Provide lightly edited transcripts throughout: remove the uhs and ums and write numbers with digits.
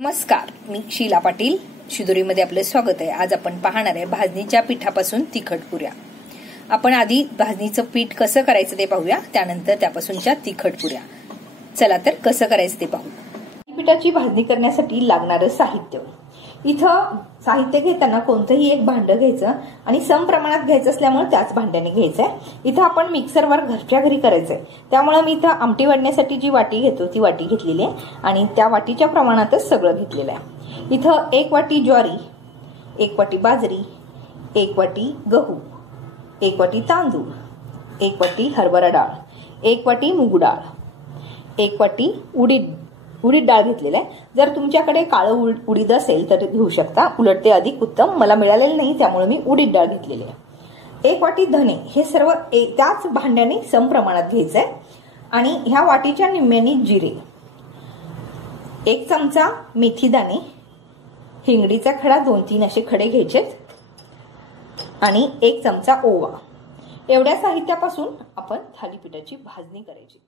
नमस्कार, मी शीला पाटील. शिदोरीमध्ये आपलं स्वागत आहे. आज आपण पाहणार आहे भाजणीच्या पिठापासून तिखट पुऱ्या. आपण आधी भाजणीचं पीठ कसं करायचं ते पाहूया, त्यानंतर त्यापासूनच्या तिखट पुऱ्या. चला तर कसं करायचं ते पाहू. पिठाची भाजणी करण्यासाठी लागणारं साहित्य. इथं साहित्य घेताना कोणतंही एक भांडं घ्यायचं आणि सम प्रमाणात घ्यायचं असल्यामुळे त्याच भांड्याने घ्यायचंय. इथं आपण मिक्सरवर घरच्या घरी करायचंय, त्यामुळे मी इथं आमटी वाढण्यासाठी जी वाटी घेतो ती वाटी घेतलेली आहे आणि त्या वाटीच्या प्रमाणातच सगळं घेतलेलं आहे. इथं 1 वाटी ज्वारी, 1 वाटी बाजरी, 1 वाटी गहू, 1 वाटी तांदूळ, 1 वाटी हरभरा डाळ, 1 वाटी मूग डाळ, 1 वाटी उडीद डाळ घेतलेलं आहे. जर तुमच्याकडे काळं उडीद असेल तर घेऊ शकता, उलट ते अधिक उत्तम. मला मिळालेलं नाही त्यामुळे मी उडीद डाळ घेतलेली आहे. 1 वाटी धणे. हे सर्व त्याच भांड्याने सम प्रमाणात घ्यायचंय. आणि ह्या वाटीच्या निम्म्याने जिरे, 1 चमचा मेथी दाणे, हिंगडीचा खडा 2-3 असे खडे घ्यायचेत आणि 1 चमचा ओवा. एवढ्या साहित्यापासून आपण थालीपीठाची भाजणी करायची.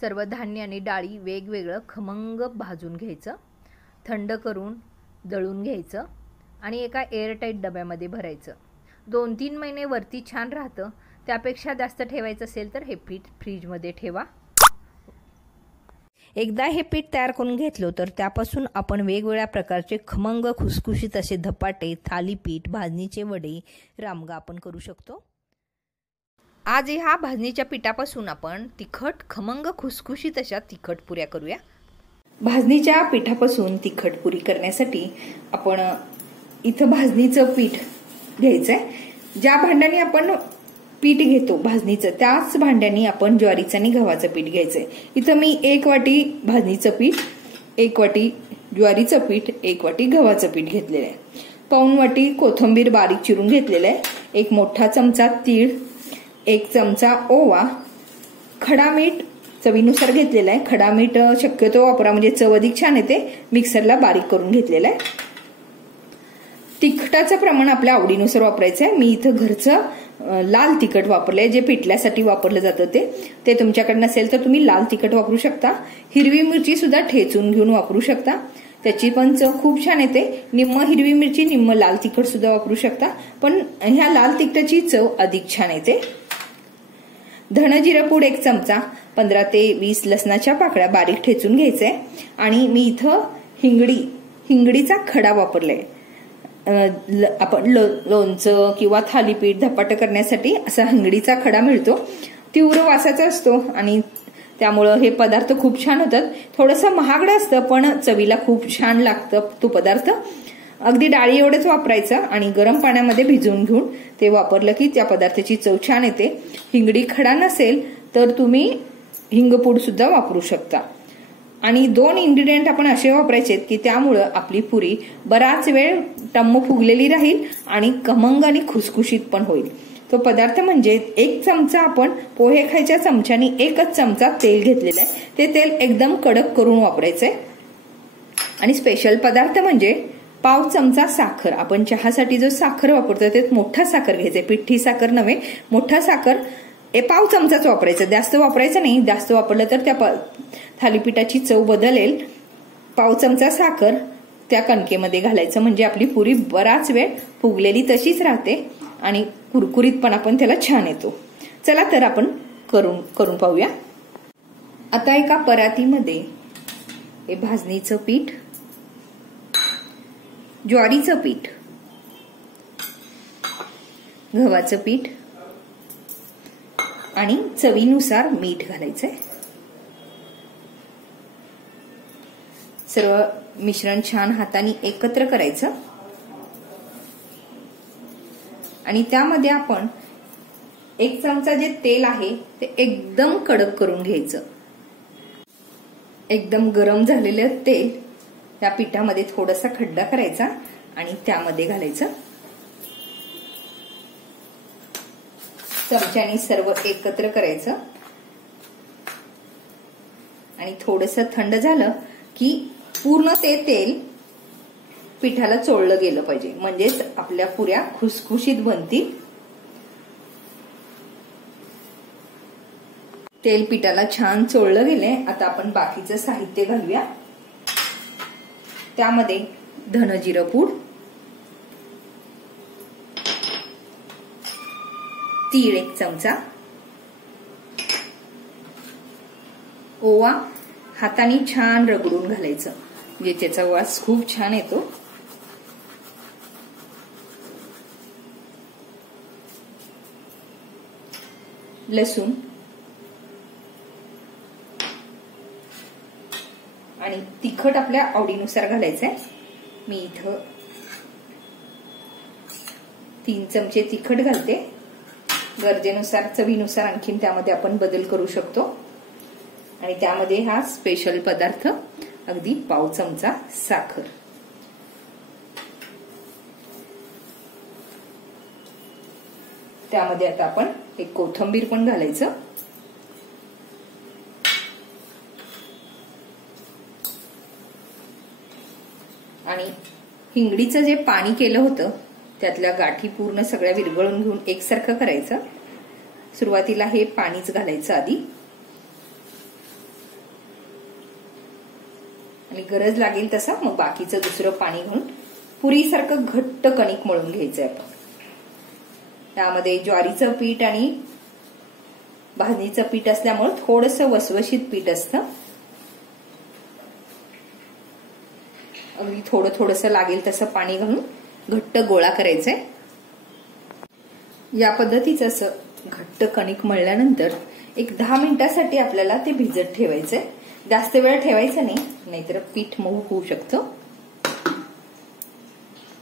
सर्व धान्य आणि डाळी वेगवेगळं खमंग भाजून घ्यायचं, थंड करून दळून घ्यायचं आणि एका एअरटाईट डब्यामध्ये भरायचं. 2-3 महिने वरती छान राहतं. त्यापेक्षा जास्त ठेवायचं असेल तर हे पीठ फ्रीजमध्ये ठेवा. एकदा हे पीठ तयार करून घेतलं तर त्यापासून आपण वेगवेगळ्या प्रकारचे खमंग खुसखुशीत असे धपाटे, थालीपीठ, भाजणीचे वडे, रामगा आपण करू शकतो. आज ह्या भाजणीच्या पिठापासून आपण तिखट खमंग खुसखुशीत अशा तिखट पुऱ्या करूया. भाजणीच्या पिठापासून तिखट पुरी करण्यासाठी आपण इथं भाजणीचं पीठ घ्यायचंय. ज्या भांड्याने आपण पीठ घेतो भाजणीचं त्याच भांड्याने आपण ज्वारीचं आणि गव्हाचं पीठ घ्यायचंय. इथं मी 1 वाटी भाजणीचं पीठ, 1 वाटी ज्वारीचं पीठ, 1 वाटी गव्हाचं पीठ घेतलेलं आहे. पाऊण वाटी कोथिंबीर बारीक चिरून घेतलेलं आहे. 1 मोठा चमचा तीळ, 1 चमचा ओवा, खडा मीठ चवीनुसार घेतलेला आहे. खडा मीठ शक्यतो वापरा, म्हणजे चव अधिक छान येते. मिक्सरला बारीक करून घेतलेला आहे. तिखटाचं प्रमाण आपल्या आवडीनुसार वापरायचं आहे. मी इथं घरचं लाल तिखट वापरलंय, जे पिठल्यासाठी वापरलं जातं ते तुमच्याकडे नसेल तर तुम्ही लाल तिखट वापरू शकता. हिरवी मिरची सुद्धा ठेचून घेऊन वापरू शकता, त्याची पण चव खूप छान येते. निम्म हिरवी मिरची निम्म लाल तिखट सुद्धा वापरू शकता, पण ह्या लाल तिखटाची चव अधिक छान येते. धन जिरं पूड 1 चमचा, 15 ते 20 लसणाच्या पाकळ्या बारीक ठेचून घ्यायचंय. आणि मी इथं हिंगडीचा खडा वापरलाय. आपण लोणचं किंवा थालीपीठ धपाटं करण्यासाठी असा हिंगडीचा खडा मिळतो. तीव्र वासाचा असतो आणि त्यामुळं हे पदार्थ खूप छान होतात. थोडंसं महागडं असतं पण चवीला खूप छान लागतं तो पदार्थ. अगदी डाळी एवढंच वापरायचं आणि गरम पाण्यामध्ये भिजवून घेऊन ते वापरलं की त्या पदार्थाची चव छान येते. हिंगडी खडा नसेल तर तुम्ही हिंगपूड सुद्धा वापरू शकता. आणि 2 इन्ग्रेडियंट आपण असे वापरायचे की त्यामुळं आपली पुरी बराच वेळ टम्म फुगलेली राहील आणि खमंग आणि खुसखुशीत पण होईल. तो पदार्थ म्हणजे 1 चमचा आपण पोहे खायच्या चमच्याने 1च चमचा तेल घेतलेलं आहे. ते तेल एकदम कडक करून वापरायचंय. आणि स्पेशल पदार्थ म्हणजे पाव चमचा साखर. आपण चहासाठी जो साखर वापरतो ते मोठा साखर घ्यायचंय, पिठी साखर नव्हे, मोठा साखर पाव चमचाच वापरायचं, जास्त वापरायचं नाही. जास्त वापरलं तर त्या थालीपीठाची चव बदलेल. पाव चमचा साखर त्या कणकेमध्ये घालायचं, म्हणजे आपली पुरी बराच वेळ फुगलेली तशीच राहते आणि कुरकुरीतपणा पण त्याला छान येतो. चला तर आपण करून पाहूया. आता एका परातीमध्ये हे भाजणीचं पीठ, ज्वारीचं पीठ, गव्हाचं पीठ आणि चवीनुसार मीठ घालायचंय. सर्व मिश्रण छान हाताने एकत्र करायचं आणि त्यामध्ये आपण 1 चमचा जे तेल आहे ते एकदम कडक करून घ्यायचं. एकदम गरम झालेलं तेल त्या पिठामध्ये थोडासा खड्डा करायचा आणि त्यामध्ये घालायचं. चमच्याने सर्व एकत्र करायचं आणि थोडंसं थंड झालं की पूर्ण ते तेल पिठाला चोळलं गेलं पाहिजे, म्हणजेच आपल्या पुऱ्या खुसखुशीत बनतील. तेल पिठाला छान चोळलं गेले. आता आपण बाकीचं साहित्य घालूया. त्यामध्ये धन जिरं पूड, तीळ 1 चमचा, ओवा हाताने छान रगडून घालायचं म्हणजे त्याचा वास खूप छान येतो. लसूण आणि तिखट आपल्या आवडीनुसार घालायचंय. मी इथं 3 चमचे तिखट घालते. गरजेनुसार चवीनुसार आणखीन त्यामध्ये आपण बदल करू शकतो. आणि त्यामध्ये हा स्पेशल पदार्थ अगदी पाव चमचा साखर. त्यामध्ये आता आपण एक कोथिंबीर पण घालायचं. आणि हिंगडीचं जे पाणी केलं होतं त्यातल्या गाठी पूर्ण सगळ्या विरघळून घेऊन एकसारखं करायचं. सुरुवातीला हे पाणीच घालायचं आधी आणि गरज लागेल तसा मग बाकीचं दुसरं पाणी घालून पुरीसारखं घट्ट कणिक मळून घ्यायचंय आपण. त्यामध्ये ज्वारीचं पीठ आणि भाजणीचं पीठ असल्यामुळे थोडंसं वसवशीत पीठ असतं. अगदी थोडंसं लागेल तसं पाणी घालून घट्ट गोळा करायचंय. या पद्धतीचं असं घट्ट कणिक मळल्यानंतर एक 10 मिनिटासाठी आपल्याला ते भिजत ठेवायचंय. जास्त वेळ ठेवायचं नाही, नाहीतर पीठ मऊ होऊ शकतं.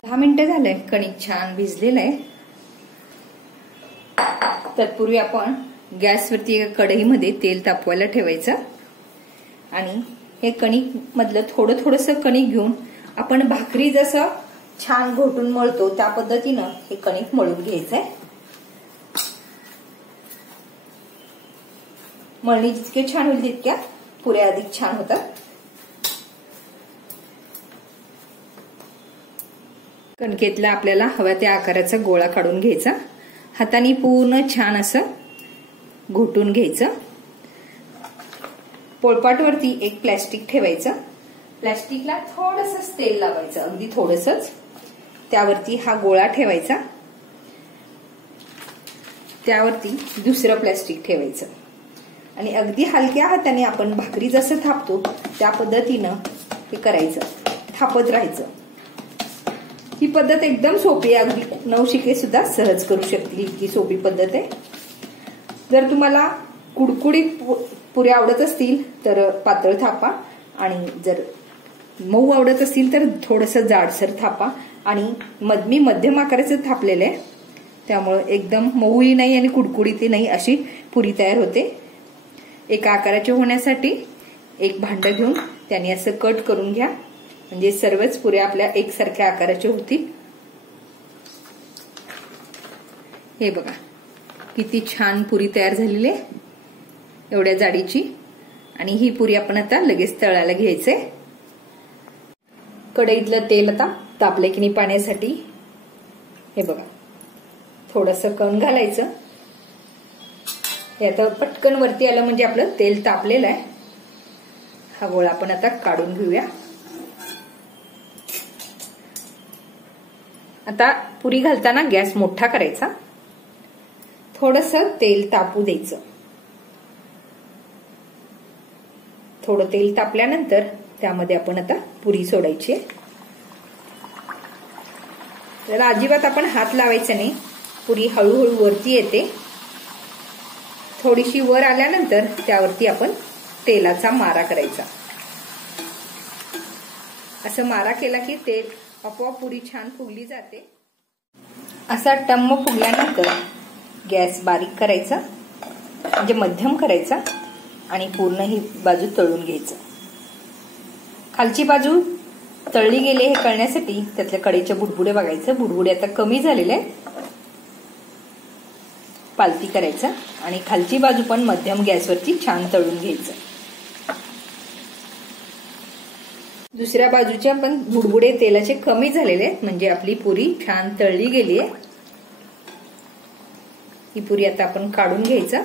10 मिनिटं झालंय, कणिक छान भिजलेलं आहे. तत्पूर्वी आपण गॅसवरती एका कढईमध्ये तेल तापवायला ठेवायचं आणि हे कणिक मधलं थोडंसं कणिक घेऊन आपण भाकरी जसं छान घोटून मळतो त्या पद्धतीनं हे कणिक मळून घ्यायचंय. मळणी जितके छान होईल तितक्या पुऱ्या अधिक छान होतात. कणकेतला आपल्याला हव्या त्या आकाराचा गोळा काढून घ्यायचा. हाताने पूर्ण छान असं घोटून घ्यायचं. पोळपाटवरती एक प्लॅस्टिक ठेवायचं. प्लॅस्टिकला थोडंसं तेल लावायचं, अगदी थोडंसंच. त्यावरती हा गोळा ठेवायचा. त्यावरती दुसरं प्लॅस्टिक ठेवायचं आणि अगदी हलक्या हाताने आपण भाकरी जसं थापतो त्या पद्धतीनं हे करायचं, थापत राहायचं. ही पद्धत एकदम सोपी आहे, अगदी नवशिके सुद्धा सहज करू शकतील इतकी सोपी पद्धत आहे. जर तुम्हाला कुडकुडीत पुऱ्या आवडत असतील तर पातळ थापा आणि जर मऊ आवडत असतील तर थोडंसं जाडसर थापा. आणि मी मध्यम आकाराचं थापलेलं आहे त्यामुळे एकदम मऊही नाही आणि कुडकुडीतही नाही अशी पुरी तयार होते. एका आकाराचे होण्यासाठी एक भांडं घेऊन त्याने असं कट करून घ्या म्हणजे सर्वच पुऱ्या आपल्या एकसारख्या आकाराच्या होतील. हे बघा किती छान पुरी तयार झालेली आहे एवढ्या जाडीची. आणि ही पुरी आपण आता लगेच तळायला घ्यायचंय. कढईतलं तेल आता तापले की नाही पाण्यासाठी. हे बघा थोडंसं कण घालायचं. हे आता पटकन वरती आलं म्हणजे आपलं तेल तापलेलं आहे. हा गोळा आपण आता काढून घेऊया. आता पुरी घालताना गॅस मोठा करायचा. थोडंसं तेल तापू द्यायचं. थोडं तेल तापल्यानंतर त्यामध्ये आपण आता पुरी सोडायची. त्याला अजिबात आपण हात लावायचा नाही. पुरी हळूहळू वरती येते. थोडीशी वर आल्यानंतर त्यावरती आपण तेलाचा मारा करायचा. असं मारा केला की तेल आपोआप पुरी छान फुगली जाते. असा टम्म फुगल्यानंतर गॅस बारीक करायचा म्हणजे मध्यम करायचा आणि पूर्ण ही बाजू तळून घ्यायचं. खालची बाजू तळली गेली हे कळण्यासाठी त्यातल्या कढईचे बुडबुडे बघायचं. बुडबुडे आता कमी झालेले आहेत. पालती करायचं आणि खालची बाजू पण मध्यम गॅसवरती छान तळून घ्यायचं. दुसऱ्या बाजूचे पण बुडबुडे तेलाचे कमी झालेले आहेत म्हणजे आपली पुरी छान तळली गेली आहे. ही पुरी आता आपण काढून घ्यायचं.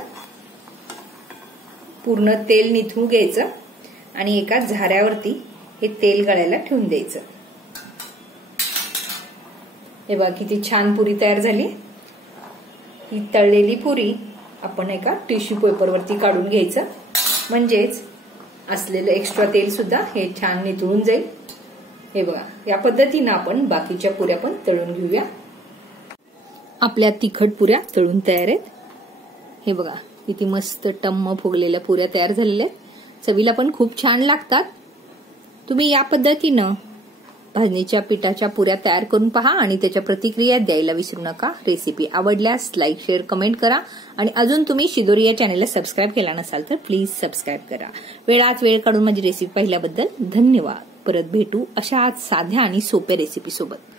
पूर्ण तेल निथळू घ्यायचं आणि एका झाऱ्यावरती हे तेल गळायला ठेवून द्यायचं। हे बघा किती छान पुरी तयार झाली। ही तळलेली पुरी आपण एका टिश्यू पेपरवरती काढून घ्यायचं, म्हणजेच असलेलं एक्स्ट्रा तेल सुद्धा हे छान नितळून जाईल। हे बघा या पद्धतीने आपण बाकीच्या पुऱ्या पण तळून घेऊया। आपल्या तिखट पुऱ्या तळून तयार आहेत। हे बघा किती मस्त टम्म फुगलेल्या पुऱ्या तयार झालेल्या आहेत, चवीला पण खूप छान लागतात। तुम्ही या पद्धतीनं भाजणीच्या पिठाच्या पुऱ्या तयार करून पहा आणि त्याच्या प्रतिक्रिया द्यायला विसरू नका। रेसिपी आवडल्यास लाईक, शेअर, कमेंट करा आणि अजून तुम्ही शिदोरी या चॅनलला सबस्क्राईब केला नसाल तर प्लीज सबस्क्राईब करा। वेळ काढून माझी रेसिपी पाहिल्याबद्दल धन्यवाद। परत भेटू अशाच साध्या आणि सोप्या रेसिपी सोबत।